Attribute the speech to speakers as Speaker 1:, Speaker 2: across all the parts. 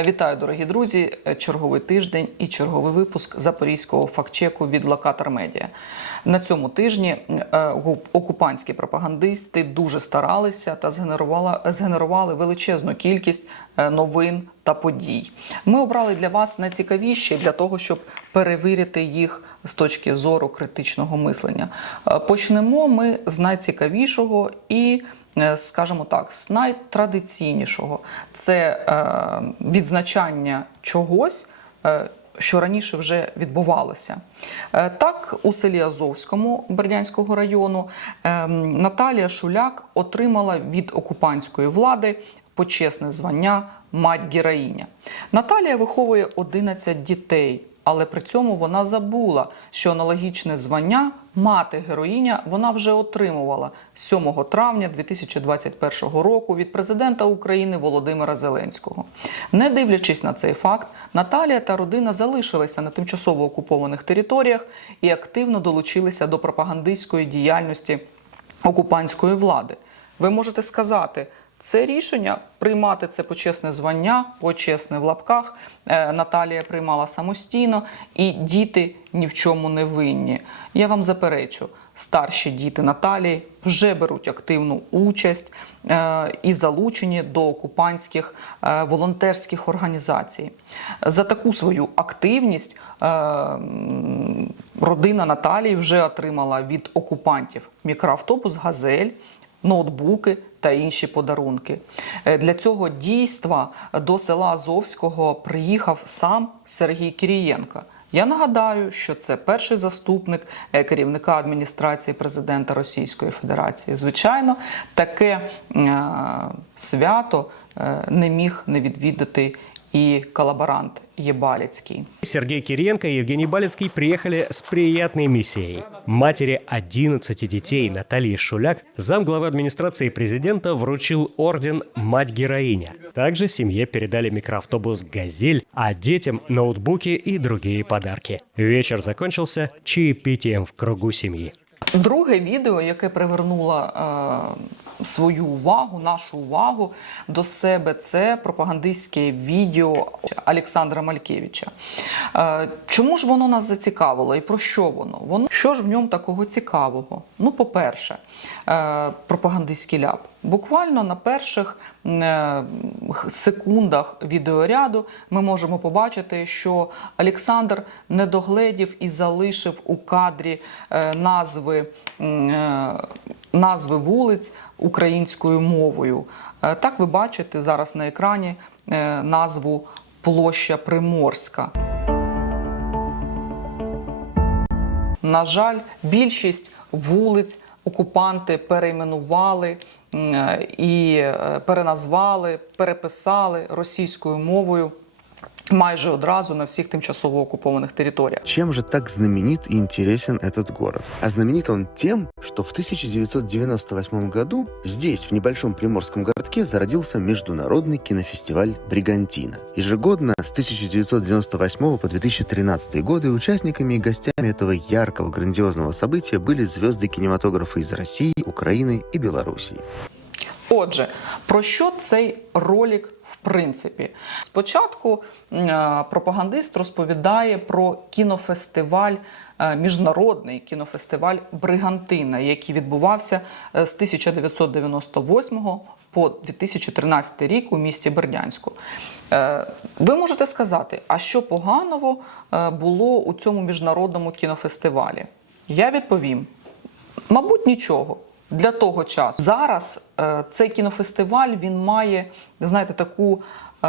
Speaker 1: Е, Вітаю, дорогі друзі! Е, Черговий тиждень і черговий випуск запорізького фактчеку від Локатор Медіа. На цьому тижні е, окупантські пропагандисти дуже старалися та згенерували, величезну кількість новин та подій. Ми обрали для вас найцікавіші для того, щоб перевірити їх з точки зору критичного мислення. Почнемо ми з найцікавішого і скажімо так, з найтрадиційнішого це е, відзначання чогось. е, що раніше вже відбувалося. Е, Так, у селі Азовському Бердянського району е, Наталія Шуляк отримала від окупантської влади почесне звання мать героїня. Наталія виховує 11 дітей, але при цьому вона забула, що аналогічне звання мати героїня вона вже отримувала 7 травня 2021 року від президента України Володимира Зеленського. Не дивлячись на цей факт, Наталія та родина залишилися на тимчасово окупованих територіях і активно долучилися до пропагандистської діяльності окупантської влади. Ви можете сказати, це рішення приймати це почесне звання, почесне в лапках. е, Наталія приймала самостійно, і діти ні в чому не винні. Я вам заперечу, старші діти Наталії вже беруть активну участь е, і залучені до окупантських е, волонтерських організацій. За таку свою активність родина Наталії вже отримала від окупантів мікроавтобус Газель ноутбуки та інші подарунки. Е, Для цього дійства до села Азовського приїхав сам Сергій Кірієнко. Я нагадаю, що це перший заступник е, керівника адміністрації президента Російської Федерації. Звичайно, таке е, свято не міг не відвідати і колаборант Єбаліцький.
Speaker 2: Сергей Кириенко и Евгений Балецкий приехали с приятной миссией. Матери 11 детей Натальи Шуляк замглавы администрации президента вручил орден «Мать-героиня». Также семье передали микроавтобус «Газель», а детям – ноутбуки и другие подарки. Вечер закончился чаепитием в кругу семьи.
Speaker 1: Друге відео, яке привернуло е, свою увагу, нашу увагу до себе, це пропагандистське відео Олександра Малькевича. Е, чому ж воно нас зацікавило і про що воно? Воно що ж в ньому такого цікавого? Ну, по-перше, е, пропагандистський ляп. Буквально на перших е, секундах відеоряду ми можемо побачити, що Олександр не догледів і залишив у кадрі назви, назви вулиць українською мовою. Е, Так ви бачите зараз на екрані е, назву Площа Приморська. На жаль, більшість вулиць окупанти перейменували е, і переназвали, переписали російською мовою майже одразу на всіх тимчасово окупованих територіях.
Speaker 3: Чем же так знаменит и интересен этот город? А знаменит он тем, что в 1998 году здесь, в небольшом приморском городке, зародился международный кинофестиваль «Бригантина». Ежегодно с 1998 по 2013 годы участниками и гостями этого яркого, грандиозного события были звезды кинематографа из России, Украины и Белоруссии.
Speaker 1: Отже, про що цей ролик принципі? Спочатку е, пропагандист розповідає про кінофестиваль, е, міжнародний кінофестиваль Бригантина, який відбувався е, з 1998 по 2013 рік у місті Бердянську. Ви можете сказати, а що поганого було у цьому міжнародному кінофестивалі? Я відповім: Мабуть, нічого. Для того часу зараз е, цей кінофестиваль він має, знаєте, таку е,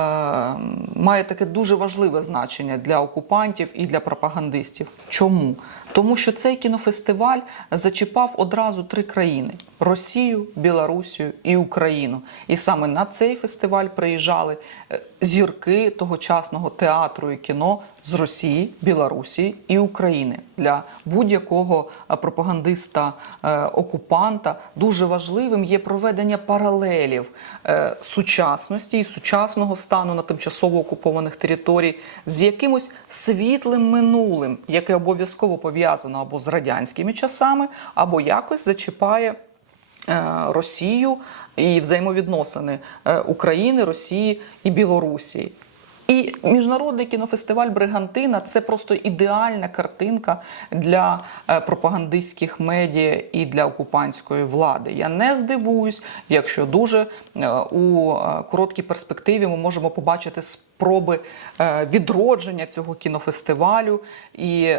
Speaker 1: має таке дуже важливе значення для окупантів і для пропагандистів. Чому? Тому що цей кінофестиваль зачіпав одразу три країни: Росію, Білорусію і Україну. І саме на цей фестиваль приїжджали е, зірки тогочасного театру і кіно з Росії, Білорусі і України для будь-якого е, пропагандиста е, окупанта дуже важливим є проведення паралелів е, сучасності і сучасного стану на тимчасово окупованих територій з якимось світлим минулим, яке обов'язково пов'язано або з радянськими часами, або якось зачіпає. Росію і взаємовідносини України, Росії і Білорусі. І міжнародний кінофестиваль Бригантина це просто ідеальна картинка для е, пропагандистських медіа і для окупантської влади. Я не здивуюсь, якщо дуже е, у е, короткій перспективі ми можемо побачити спроби відродження цього кінофестивалю, і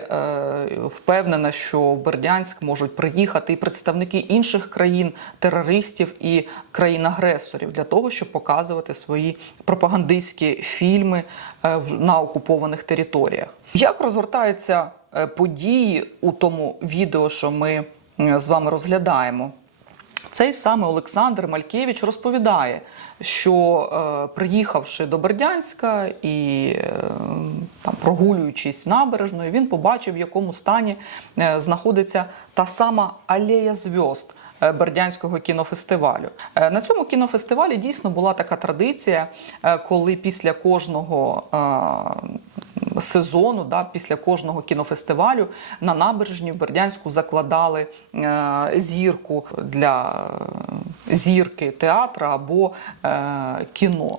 Speaker 1: впевнена, що в Бердянськ можуть приїхати і представники інших країн терористів і країн-агресорів для того, щоб показувати свої пропагандистські фільми е, на окупованих територіях. Як розгортаються е, події у тому відео, що ми е, з вами розглядаємо? Цей саме Олександр Малькевич розповідає, що е, приїхавши до Бердянська і е, там прогулюючись набережною, він побачив, в якому стані е, знаходиться та сама алея зв'язд. Е, Бердянського кінофестивалю Е, на цьому кінофестивалі дійсно була така традиція, е, коли після кожного сезону, да, після кожного кінофестивалю на набережні в Бердянську закладали зірку для зірки театра або кіно.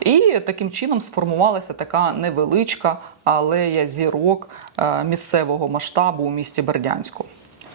Speaker 1: І таким чином сформувалася така невеличка алея зірок місцевого масштабу у місті Бердянську.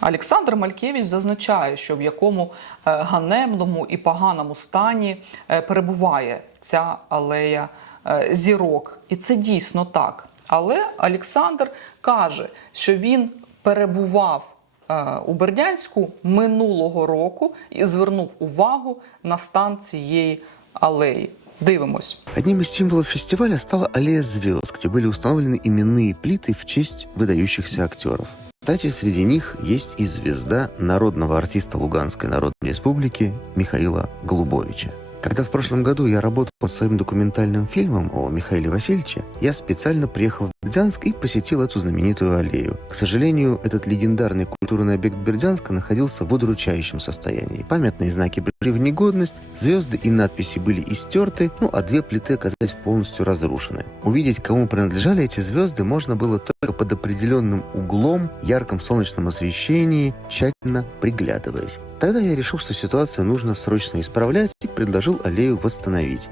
Speaker 1: Олександр Малькевич зазначає, що в якому е, ганебному і поганому стані е, перебуває ця алея е, зірок. І це дійсно так. Але Олександр каже, що він перебував е, у Бердянську минулого року і звернув увагу на стан цієї алеї. Дивимось.
Speaker 3: Одним из символов фестиваля стала аллея звезд, где были установлены именные плиты в честь выдающихся актеров. Кстати, среди них есть и звезда народного артиста Луганской Народной Республики Михаила Голубовича. Когда в прошлом году я работал над своим документальным фильмом о Михаиле Васильевиче, я специально приехал в Бердянск и посетил эту знаменитую аллею. К сожалению, этот легендарный культурный объект Бердянска находился в удручающем состоянии. Памятные знаки пришли в негодность, звезды и надписи были истерты, ну а две плиты оказались полностью разрушены. Увидеть, кому принадлежали эти звезды, можно было только под определенным углом, ярком солнечном освещении, тщательно приглядываясь. Тогда я решил, что ситуацию нужно срочно исправлять и предложил аллею восстановить.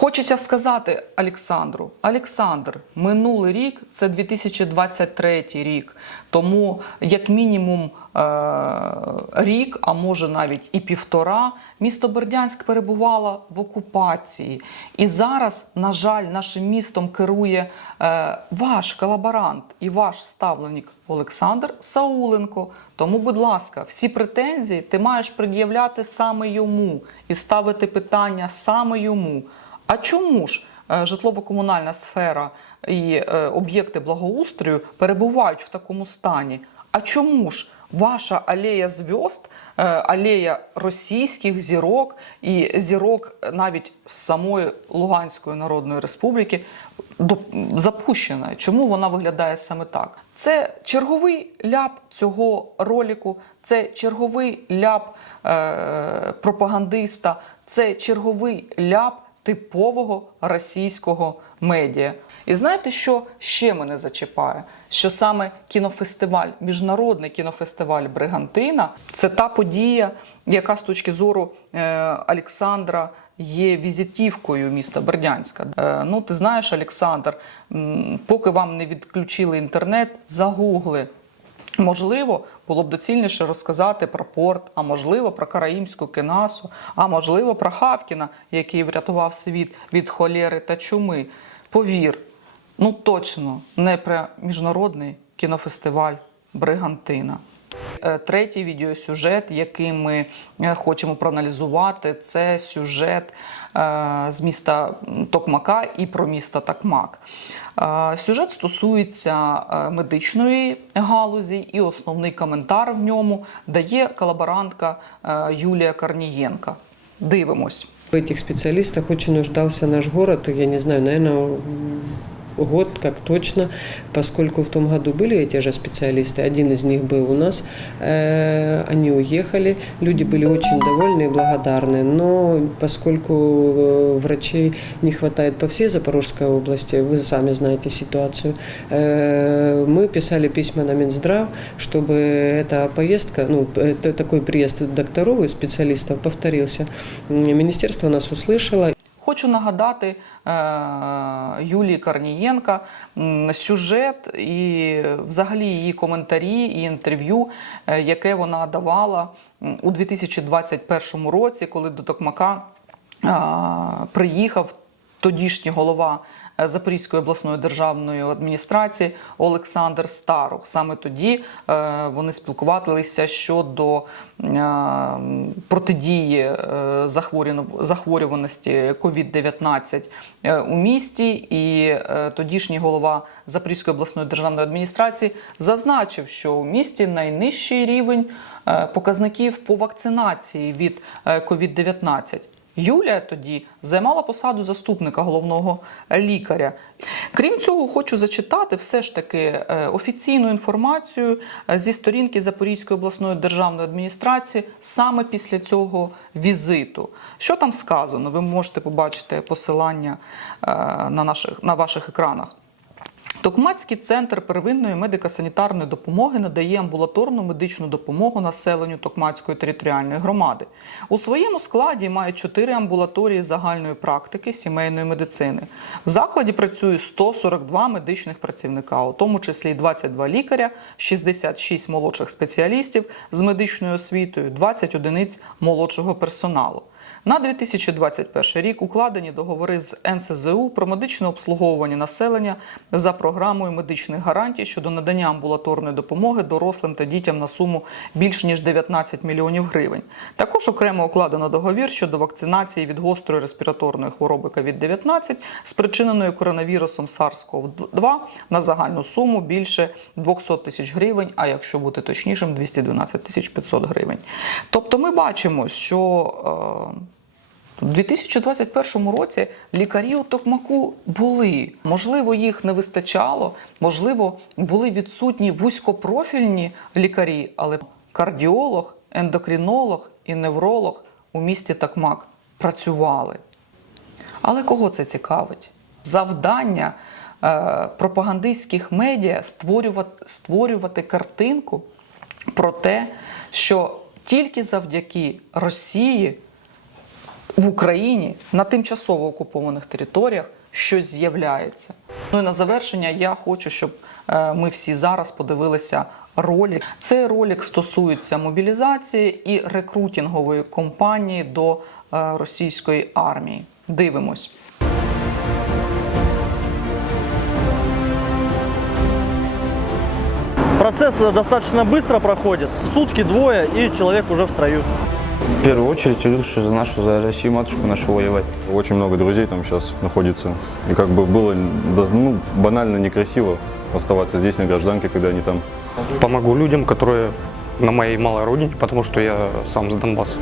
Speaker 1: Хочеться сказати Олександру, Олександр, минулий рік це 2023 рік. Тому, як мінімум, е- рік, а може навіть і півтора, місто Бердянськ перебувало в окупації. І зараз, на жаль, нашим містом керує е- ваш колаборант і ваш ставленник Олександр Сауленко. Тому, будь ласка, всі претензії ти маєш пред'являти саме йому і ставити питання саме йому. А чому ж е, житлово-комунальна сфера і е, об'єкти благоустрою перебувають в такому стані? А чому ж ваша алея зв'язд, е, алея російських зірок і зірок навіть самої Луганської Народної Республіки запущена? Чому вона виглядає саме так? Це черговий ляп цього роліку, це черговий ляп е, пропагандиста, це черговий ляп типового російського медіа. І знаєте, що ще мене зачіпає? Що саме кінофестиваль, міжнародний кінофестиваль Бригантина це та подія, яка з точки зору е, Олександра є візитівкою міста Бердянська. Е, ну, ти знаєш, Олександр, поки вам не відключили інтернет, загугли. Можливо, було б доцільніше розказати про порт, а можливо, про Караїмську кенасу, а можливо, про Хавкіна, який врятував світ від холєри та чуми. Повір, ну точно не про міжнародний кінофестиваль Бригантина. Е, Третій відеосюжет, який ми е, хочемо проаналізувати, це сюжет е, з міста Токмака і про місто Такмак. Е, Сюжет стосується медичної галузі, і основний коментар в ньому дає колаборантка Юлія Корнієнка. Дивимось.
Speaker 4: В этих специалистах очень нуждался наш город, я не знаю, наверное, год как точно, поскольку в том году были эти же специалисты, один из них был у нас, э, они уехали, люди были очень довольны и благодарны, но поскольку э, врачей не хватает по всей Запорожской области, вы сами знаете ситуацию, э, мы писали письма на Минздрав, чтобы эта поездка, ну, это такой приезд докторов и специалистов повторился. Министерство нас услышало,
Speaker 1: Хочу нагадати е, Юлії Карнієнка сюжет і взагалі її коментарі і інтерв'ю, е, яке вона давала у 2021 році, коли до Токмака приїхав тодішній голова Запорізької обласної державної адміністрації Олександр Старух. Саме тоді е, вони спілкувалися щодо е, протидії е, захворювано- захворюваності COVID-19 е, у місті. І е, тодішній голова Запорізької обласної державної адміністрації зазначив, що у місті найнижчий рівень е, показників по вакцинації від е, COVID-19. Юлія тоді займала посаду заступника головного лікаря. Крім цього, хочу зачитати все ж таки е, офіційну інформацію е, зі сторінки Запорізької обласної державної адміністрації саме після цього візиту. Що там сказано? Ви можете побачити посилання е, на, наших, на ваших екранах. Токмацький центр первинної медико-санітарної допомоги надає амбулаторну медичну допомогу населенню Токмацької територіальної громади. У своєму складі має чотири амбулаторії загальної практики сімейної медицини. В закладі працює 142 медичних працівника, у тому числі 22 лікаря, 66 молодших спеціалістів з медичною освітою, 20 одиниць молодшого персоналу. На 2021 рік укладені договори з НСЗУ про медичне обслуговування населення за програмою медичних гарантій щодо надання амбулаторної допомоги дорослим та дітям на суму більш ніж 19 мільйонів гривень. Також окремо укладено договір щодо вакцинації від гострої респіраторної хвороби COVID-19, спричиненої коронавірусом SARS-CoV-2 на загальну суму більше 200 тисяч гривень, а якщо бути точнішим, 212 тисяч 500 гривень. Тобто ми бачимо, що е, у 2021 році лікарі у Токмаку були. Можливо, їх не вистачало, можливо, були відсутні вузькопрофільні лікарі, але кардіолог, ендокринолог і невролог у місті Токмак працювали. Але кого це цікавить? Завдання е, пропагандистських медіа створювати, створювати картинку про те, що тільки завдяки Росії в Україні на тимчасово окупованих територіях щось з'являється. Ну і на завершення я хочу, щоб е, ми всі зараз подивилися ролик. Цей ролик стосується мобілізації і рекрутингової кампанії до е, російської армії. Дивимось.
Speaker 5: Процесс э, достаточно быстро проходит. Сутки, двое, и человек уже в строю.
Speaker 6: В первую очередь лучше за нашу, за Россию матушку нашу воевать.
Speaker 7: Очень много друзей там сейчас находится. И как бы было ну, банально некрасиво оставаться здесь на гражданке, когда они там.
Speaker 8: помогу людям, которые на моей малой родине, потому что я сам с Донбасса.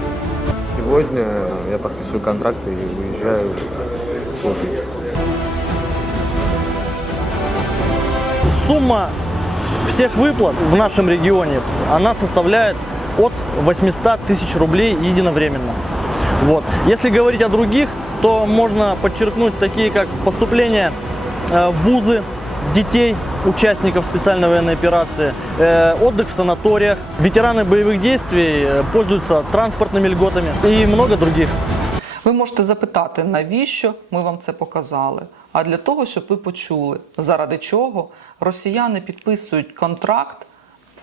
Speaker 6: Сегодня я подписываю контракт и уезжаю служить.
Speaker 5: Сумма всех выплат в нашем регионе, она составляет от 800 тысяч рублей единовременно. Вот. Если говорить о других, то можно подчеркнуть такие, как поступление э, в вузы детей, участников специальной военной операции, э, отдых в санаториях, ветераны боевых действий э, пользуются транспортными льготами и много других.
Speaker 1: Ви можете запитати, навіщо ми вам це показали? А для того, щоб ви почули, заради чого росіяни підписують контракт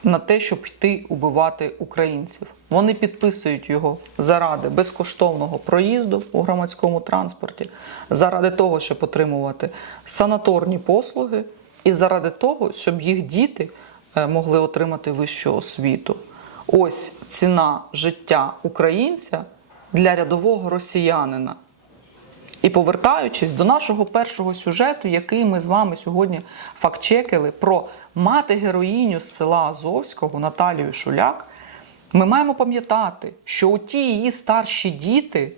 Speaker 1: на те, щоб йти убивати українців. Вони підписують його заради безкоштовного проїзду у громадському транспорті, заради того, щоб отримувати санаторні послуги, і заради того, щоб їх діти е, могли отримати вищу освіту. Ось ціна життя українця для рядового росіянина. І повертаючись до нашого першого сюжету, який ми з вами сьогодні фактчекили про мати героїню з села Азовського Наталію Шуляк, ми маємо пам'ятати, що у ті її старші діти,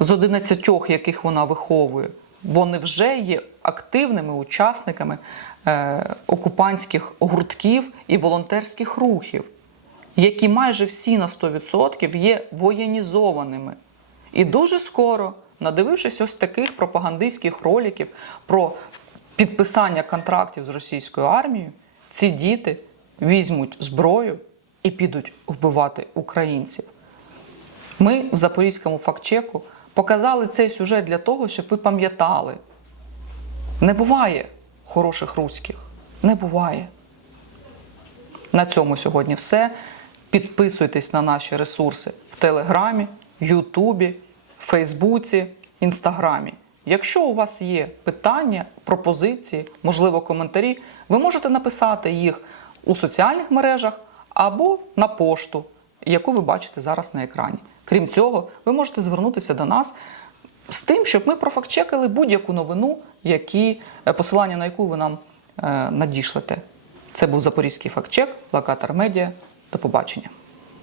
Speaker 1: з 11 яких вона виховує, вони вже є активними учасниками е, окупантських гуртків і волонтерських рухів, які майже всі на 100% є воєнізованими. І дуже скоро, надивившись ось таких пропагандистських роликів про підписання контрактів з російською армією, ці діти візьмуть зброю і підуть вбивати українців. Ми в запорізькому фактчеку показали цей сюжет для того, щоб ви пам'ятали. Не буває хороших руських. Не буває. На цьому сьогодні все. Підписуйтесь на наші ресурси в Телеграмі, Ютубі, Фейсбуці, Інстаграмі. Якщо у вас є питання, пропозиції, можливо, коментарі, ви можете написати їх у соціальних мережах або на пошту, яку ви бачите зараз на екрані. Крім цього, ви можете звернутися до нас з тим, щоб ми профактчекали будь-яку новину, які, е, посилання на яку ви нам е, надішлете. Це був Запорізький фактчек, локатор медіа. До побачення.